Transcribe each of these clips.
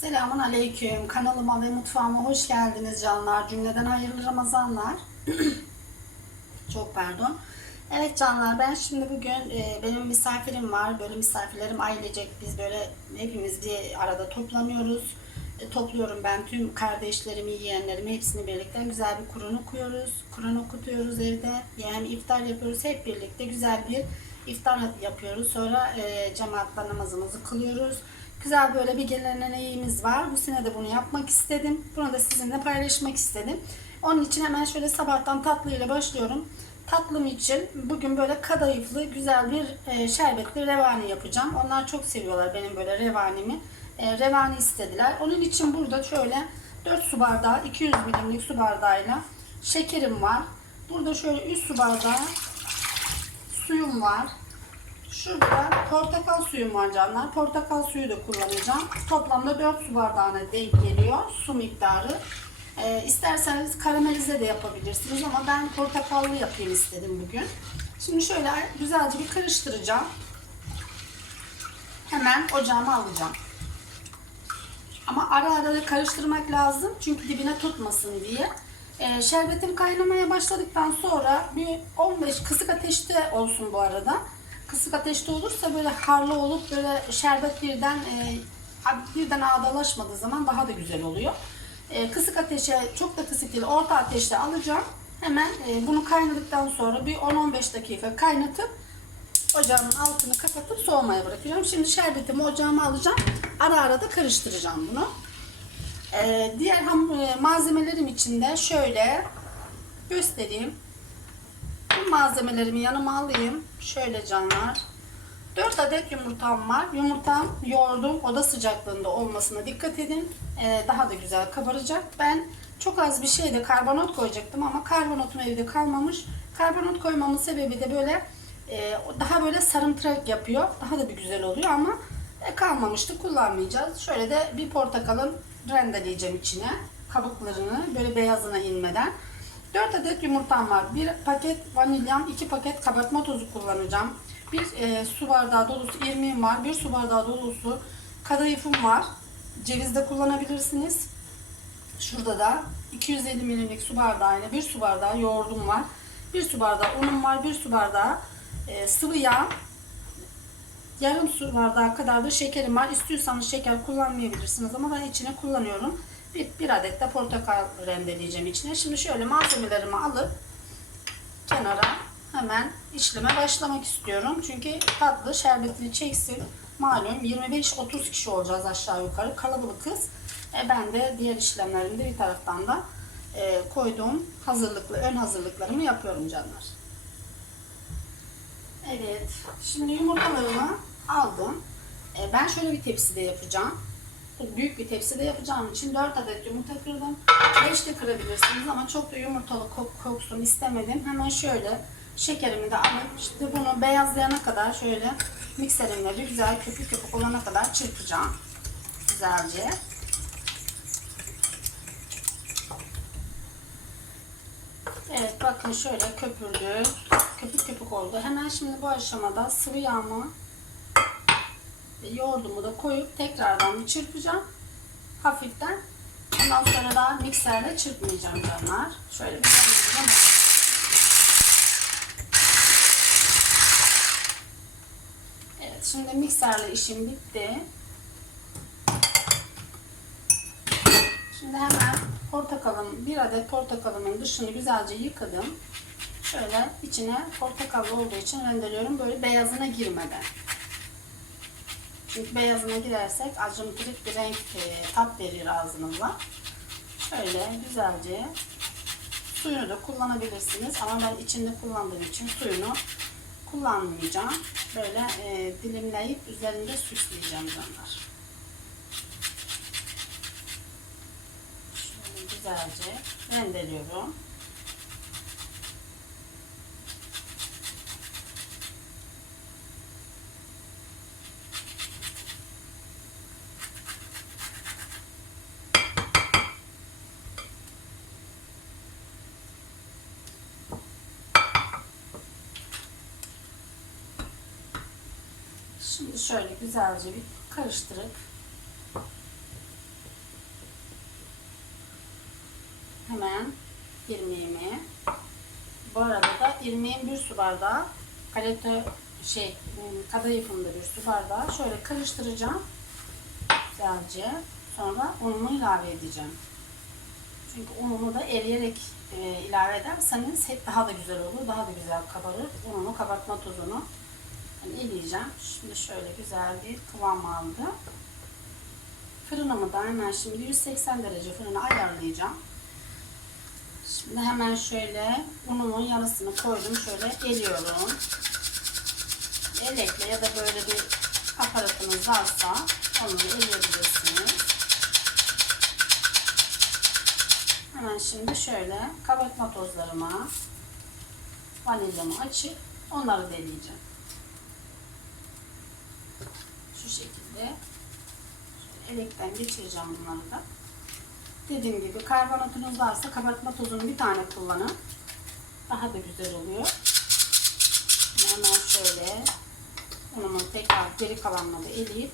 Selamun Aleyküm. Kanalıma ve mutfağıma hoş geldiniz canlar. Cümleden hayırlı Ramazanlar. Çok pardon. Evet canlar ben şimdi bugün e, benim misafirim var. Böyle misafirlerim ailecek biz böyle hepimiz bir arada toplanıyoruz. E, topluyorum ben tüm kardeşlerimi, yeğenlerimi hepsini birlikte güzel bir Kur'an okuyoruz. Kur'an okutuyoruz evde. Yani iftar yapıyoruz hep birlikte güzel bir iftar yapıyoruz. Sonra e, cemaatle namazımızı kılıyoruz. Güzel böyle bir geleneğimiz var. Bu sene de bunu yapmak istedim. Bunu da sizinle paylaşmak istedim. Onun için hemen şöyle sabahtan tatlıyla başlıyorum. Tatlım için bugün böyle kadayıflı güzel bir e, şerbetli revani yapacağım. Onlar çok seviyorlar benim böyle revanimi. E, revani istediler. Onun için burada şöyle 4 su bardağı 200 milimlik su bardağıyla şekerim var. Burada şöyle 3 su bardağı suyum var. Şurada da portakal suyum var canlar. Portakal suyu da kullanacağım. Toplamda 4 su bardağına denk geliyor su miktarı. Ee, isterseniz karamelize de yapabilirsiniz ama ben portakallı yapayım istedim bugün. Şimdi şöyle güzelce bir karıştıracağım. Hemen ocağıma alacağım. Ama ara ara da karıştırmak lazım çünkü dibine tutmasın diye. Ee, şerbetim kaynamaya başladıktan sonra bir 15 kısık ateşte olsun bu arada. Kısık ateşte olursa böyle harlı olup böyle şerbet birden e, birden ağdalaşmadığı zaman daha da güzel oluyor. E, kısık ateşe çok da kısık değil orta ateşte alacağım. Hemen e, bunu kaynadıktan sonra bir 10-15 dakika kaynatıp ocağımın altını kapatıp soğumaya bırakacağım. Şimdi şerbetimi ocağıma alacağım. Ara ara da karıştıracağım bunu. E, diğer ham, e, malzemelerim içinde şöyle göstereyim. Bu malzemelerimi yanıma alayım. Şöyle canlar. 4 adet yumurtam var. Yumurtam yoğurdum. Oda sıcaklığında olmasına dikkat edin. Ee, daha da güzel kabaracak. Ben çok az bir şeyde karbonat koyacaktım ama karbonatım evde kalmamış. Karbonat koymamın sebebi de böyle e, daha böyle sarımtırak yapıyor. Daha da bir güzel oluyor ama e, kalmamıştı. Kullanmayacağız. Şöyle de bir portakalın rendeleyeceğim içine. Kabuklarını böyle beyazına inmeden. 4 adet yumurtam var. 1 paket vanilyam, 2 paket kabartma tozu kullanacağım. 1 e, su bardağı dolusu irmiğim var. 1 su bardağı dolusu kadayıfım var. Ceviz de kullanabilirsiniz. Şurada da 250 ml'lik su bardağıyla 1 su bardağı yoğurdum var. 1 su bardağı unum var. 1 su bardağı e, sıvı yağ. Yarım su bardağı kadar da şekerim var. İstiyorsanız şeker kullanmayabilirsiniz ama ben içine kullanıyorum. Bir, bir adet de portakal rendeleyeceğim içine. Şimdi şöyle malzemelerimi alıp kenara hemen işleme başlamak istiyorum. Çünkü tatlı şerbetini çeksin. Malum 25-30 kişi olacağız aşağı yukarı. Kalabalık kız. E ben de diğer işlemlerimi bir taraftan da e, koyduğum hazırlıklı, ön hazırlıklarımı yapıyorum canlar. Evet. Şimdi yumurtalarımı aldım. E, ben şöyle bir tepside yapacağım büyük bir tepside yapacağım için 4 adet yumurta kırdım. 5 de kırabilirsiniz ama çok da yumurtalı kok koksun istemedim. Hemen şöyle şekerimi de alıp işte bunu beyazlayana kadar şöyle mikserimle bir güzel köpük köpük olana kadar çırpacağım. Güzelce. Evet bakın şöyle köpürdü. Köpük köpük oldu. Hemen şimdi bu aşamada sıvı yağımı yoğurdumu da koyup tekrardan bir çırpacağım. Hafiften. Ondan sonra da mikserle çırpmayacağım canlar. Şöyle bir karıştıracağım. Evet şimdi mikserle işim bitti. Şimdi hemen portakalım, bir adet portakalımın dışını güzelce yıkadım. Şöyle içine portakallı olduğu için rendeliyorum böyle beyazına girmeden. Beyazına girersek acımtırık bir renk e, tat verir ağzınıza. Şöyle güzelce suyunu da kullanabilirsiniz ama ben içinde kullandığım için suyunu kullanmayacağım. Böyle e, dilimleyip üzerinde süsleyeceğim canlar. Şöyle güzelce rendeliyorum. Şimdi şöyle güzelce bir karıştırıp hemen irmiğimi bu arada da irmiğin bir su bardağı galeta şey hmm, kadayıfında bir su bardağı. Şöyle karıştıracağım. Güzelce. Sonra unumu ilave edeceğim. Çünkü unumu da eriyerek e, ilave ederseniz hep daha da güzel olur, daha da güzel kabarır. Ununu, kabartma tozunu yani eleyeceğim. Şimdi şöyle güzel bir kıvam aldı. Fırınımı da hemen şimdi 180 derece fırına ayarlayacağım. Şimdi hemen şöyle unumun yarısını koydum. Şöyle eliyorum. Elekle ya da böyle bir aparatınız varsa onları eleyebilirsiniz. Hemen şimdi şöyle kabartma tozlarıma vanilyamı açıp onları deleyeceğim. Şu şekilde elekten geçireceğim bunları da. Dediğim gibi karbonatınız varsa kabartma tozunu bir tane kullanın. Daha da güzel oluyor. Hemen şöyle unumun tekrar geri kalanını da eleyip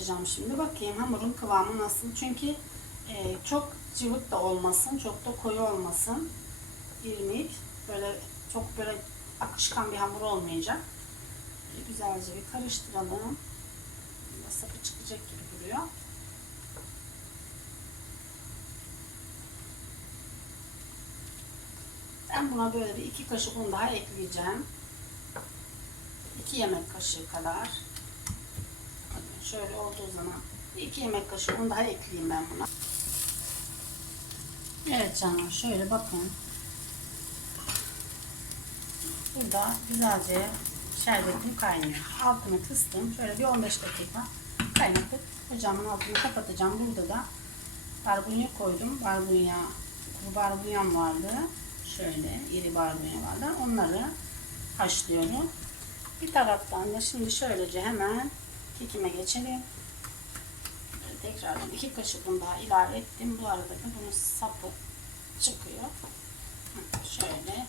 şöyle karıştıracağım şimdi. Bakayım hamurun kıvamı nasıl. Çünkü e, çok cıvık da olmasın, çok da koyu olmasın. İrmik böyle çok böyle akışkan bir hamur olmayacak. Güzelce bir karıştıralım. Sapı çıkacak gibi duruyor. Ben buna böyle bir iki kaşık un daha ekleyeceğim. 2 yemek kaşığı kadar. Şöyle olduğu zaman 2 yemek kaşığı un daha ekleyeyim ben buna. Evet canım şöyle bakın. Burada güzelce şerbetim kaynıyor. Altını kıstım. Şöyle bir 15 dakika kaynatıp ocağımın altını kapatacağım. Burada da barbunya koydum. Barbunya, kuru barbunyam vardı. Şöyle iri barbunya vardı. Onları haşlıyorum. Bir taraftan da şimdi şöylece hemen kekime geçelim. Tekrardan iki kaşık daha ilave ettim. Bu arada da bunun sapı çıkıyor. Şöyle.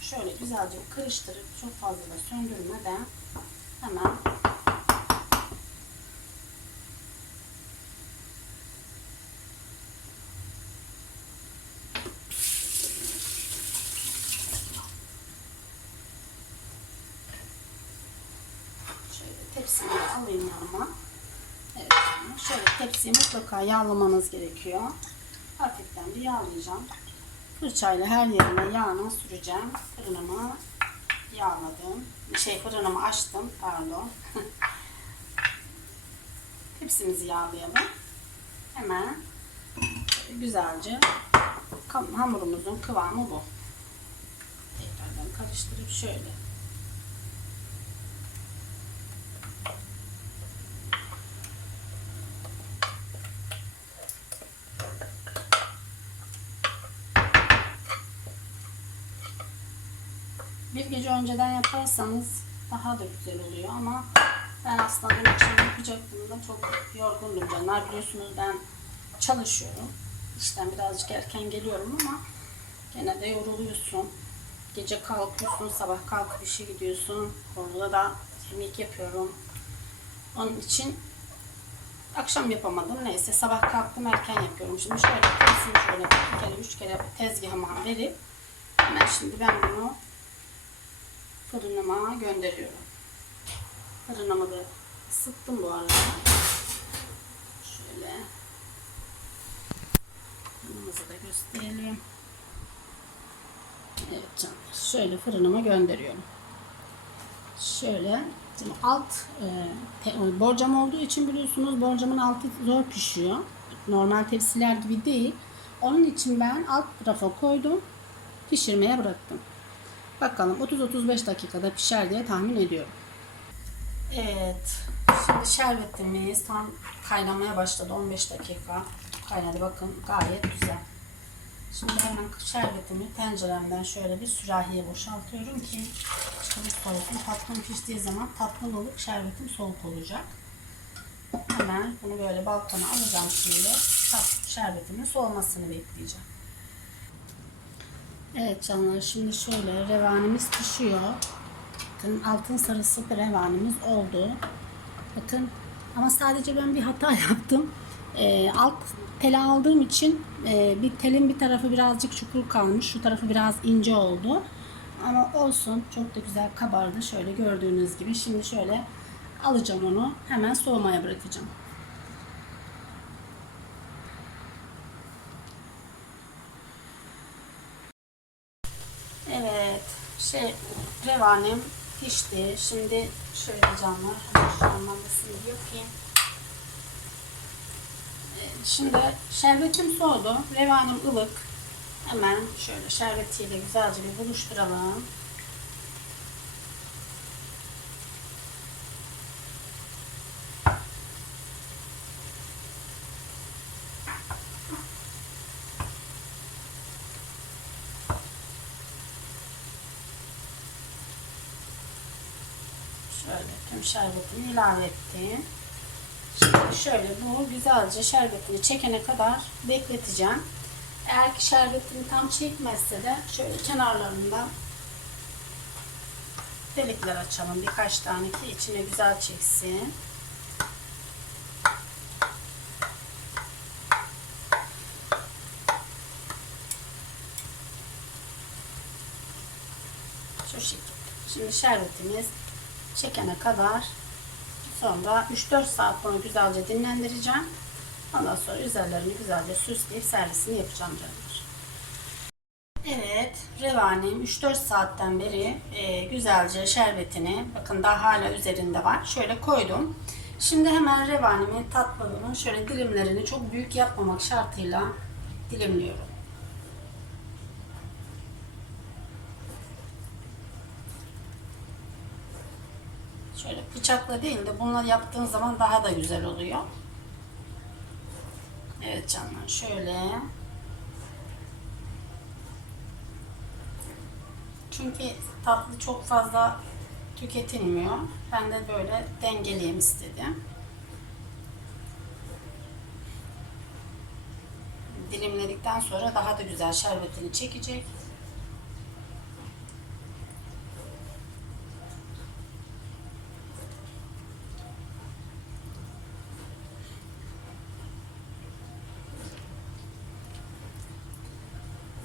Şöyle güzelce karıştırıp çok fazla da söndürmeden hemen Şöyle tepsimi de alayım yanıma. Evet, şöyle tepsiyi mutlaka yağlamanız gerekiyor. Hafiften bir yağlayacağım. Fırçayla her yerine yağını süreceğim. Fırınımı yağladım. Şey fırınımı açtım. Pardon. Tepsimizi yağlayalım. Hemen güzelce hamurumuzun kıvamı bu. Tekrardan karıştırıp şöyle Bir gece önceden yaparsanız daha da güzel oluyor ama ben aslında dün akşam yapacaktım da çok yorgundum canlar. Biliyorsunuz ben çalışıyorum. İşten birazcık erken geliyorum ama gene de yoruluyorsun. Gece kalkıyorsun, sabah kalkıp işe gidiyorsun. Orada da yemek yapıyorum. Onun için akşam yapamadım. Neyse sabah kalktım erken yapıyorum. Şimdi şöyle tepsimi şöyle iki kere üç kere tezgahıma verip hemen şimdi ben bunu fırınıma gönderiyorum. Fırınımı da ısıttım bu arada. Şöyle fırınımızı da gösterelim. Evet canım. Şöyle fırınıma gönderiyorum. Şöyle şimdi alt e, te- borcam olduğu için biliyorsunuz borcamın altı zor pişiyor. Normal tepsiler gibi değil. Onun için ben alt tarafa koydum. Pişirmeye bıraktım. Bakalım 30-35 dakikada pişer diye tahmin ediyorum. Evet. Şimdi şerbetimiz tam kaynamaya başladı. 15 dakika kaynadı. Bakın gayet güzel. Şimdi hemen şerbetimi tenceremden şöyle bir sürahiye boşaltıyorum ki çabuk soğusun. Tatlım piştiği zaman tatlı olup şerbetim soğuk olacak. Hemen bunu böyle balkona alacağım şimdi. Şerbetimin soğumasını bekleyeceğim. Evet canlar şimdi şöyle revanimiz pişiyor. Bakın altın sarısı revanimiz oldu. Bakın ama sadece ben bir hata yaptım. Ee, alt teli aldığım için e, bir telin bir tarafı birazcık çukur kalmış. Şu tarafı biraz ince oldu. Ama olsun çok da güzel kabardı. Şöyle gördüğünüz gibi. Şimdi şöyle alacağım onu. Hemen soğumaya bırakacağım. Evet, şey revanem pişti. Şimdi şöyle canlar, şu anlamasını yapayım. Ee, Şimdi şerbetim soğudu. Revanem ılık. Hemen şöyle şerbetiyle güzelce bir buluşturalım. Şöyle tüm şerbetini ilave ettim. Şimdi şöyle bu güzelce şerbetini çekene kadar bekleteceğim. Eğer ki şerbetini tam çekmezse de şöyle kenarlarından delikler açalım. Birkaç tane ki içine güzel çeksin. Şu şekilde. Şimdi şerbetimiz çekene kadar sonra 3-4 saat bunu güzelce dinlendireceğim. Ondan sonra üzerlerini güzelce süsleyip servisini yapacağım canlar. Evet, revanem 3-4 saatten beri e, güzelce şerbetini, bakın daha hala üzerinde var. Şöyle koydum. Şimdi hemen revanemin tatlılığını, şöyle dilimlerini çok büyük yapmamak şartıyla dilimliyorum. Şöyle bıçakla değil de bunlar yaptığın zaman daha da güzel oluyor. Evet canlar şöyle. Çünkü tatlı çok fazla tüketilmiyor. Ben de böyle dengeleyeyim istedim. Dilimledikten sonra daha da güzel şerbetini çekecek.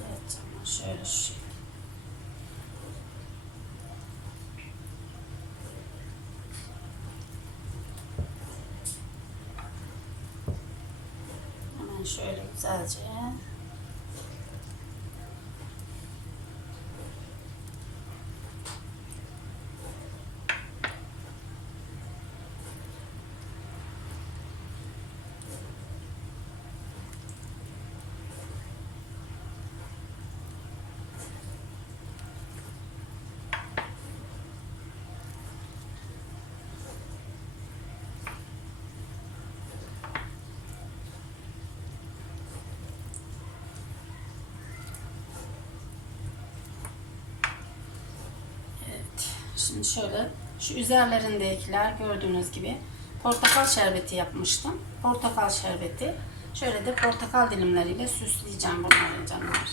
Evet canlar şöyle şu şekilde. Hemen şöyle güzelce Evet. Şimdi şöyle şu üzerlerindekiler gördüğünüz gibi portakal şerbeti yapmıştım. Portakal şerbeti. Şöyle de portakal dilimleriyle süsleyeceğim bunları canlar.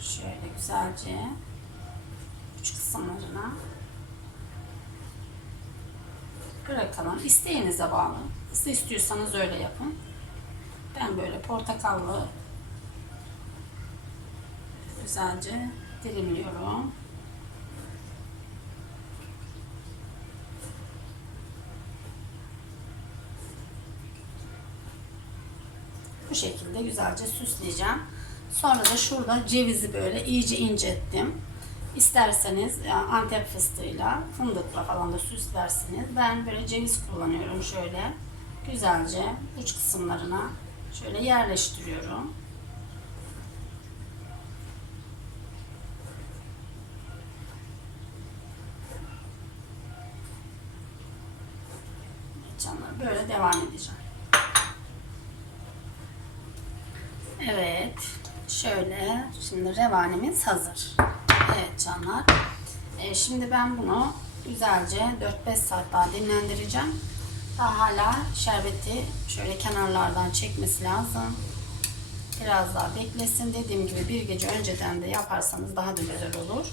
Şöyle güzelce uç kısımlarına bırakalım. İsteğinize bağlı. Nasıl istiyorsanız öyle yapın. Ben böyle portakallı güzelce dilimliyorum. Bu şekilde güzelce süsleyeceğim. Sonra da şurada cevizi böyle iyice incettim. İsterseniz yani Antep fıstığıyla, fındıkla falan da süslersiniz. Ben böyle ceviz kullanıyorum şöyle. Güzelce uç kısımlarına şöyle yerleştiriyorum. canlar. Böyle devam edeceğim. Evet. Şöyle. Şimdi revanemiz hazır. Evet canlar. Ee, şimdi ben bunu güzelce 4-5 saat daha dinlendireceğim. Daha hala şerbeti şöyle kenarlardan çekmesi lazım. Biraz daha beklesin. Dediğim gibi bir gece önceden de yaparsanız daha da güzel olur.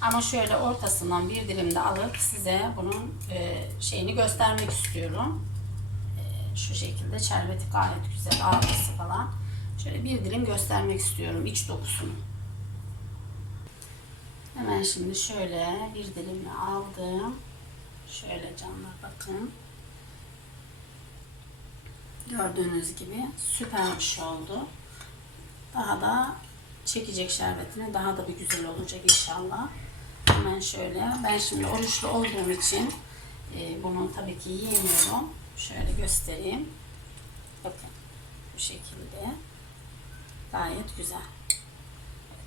Ama şöyle ortasından bir dilim de alıp size bunun e, şeyini göstermek istiyorum. Şu şekilde şerbeti gayet güzel ağrısı falan. Şöyle bir dilim göstermek istiyorum iç dokusunu. Hemen şimdi şöyle bir dilimle aldım. Şöyle canlar bakın. Gördüğünüz gibi süper bir şey oldu. Daha da çekecek şerbetini daha da bir güzel olacak inşallah. Hemen şöyle ben şimdi oruçlu olduğum için e, bunu tabii ki yiyemiyorum. Şöyle göstereyim. Bakın bu şekilde. Gayet güzel.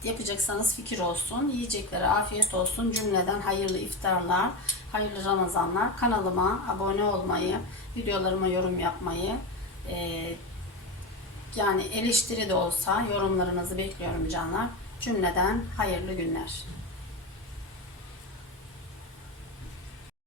Yapacaksanız fikir olsun. Yiyeceklere afiyet olsun. Cümleden hayırlı iftarlar, hayırlı Ramazanlar. Kanalıma abone olmayı, videolarıma yorum yapmayı, e, yani eleştiri de olsa yorumlarınızı bekliyorum canlar. Cümleden hayırlı günler.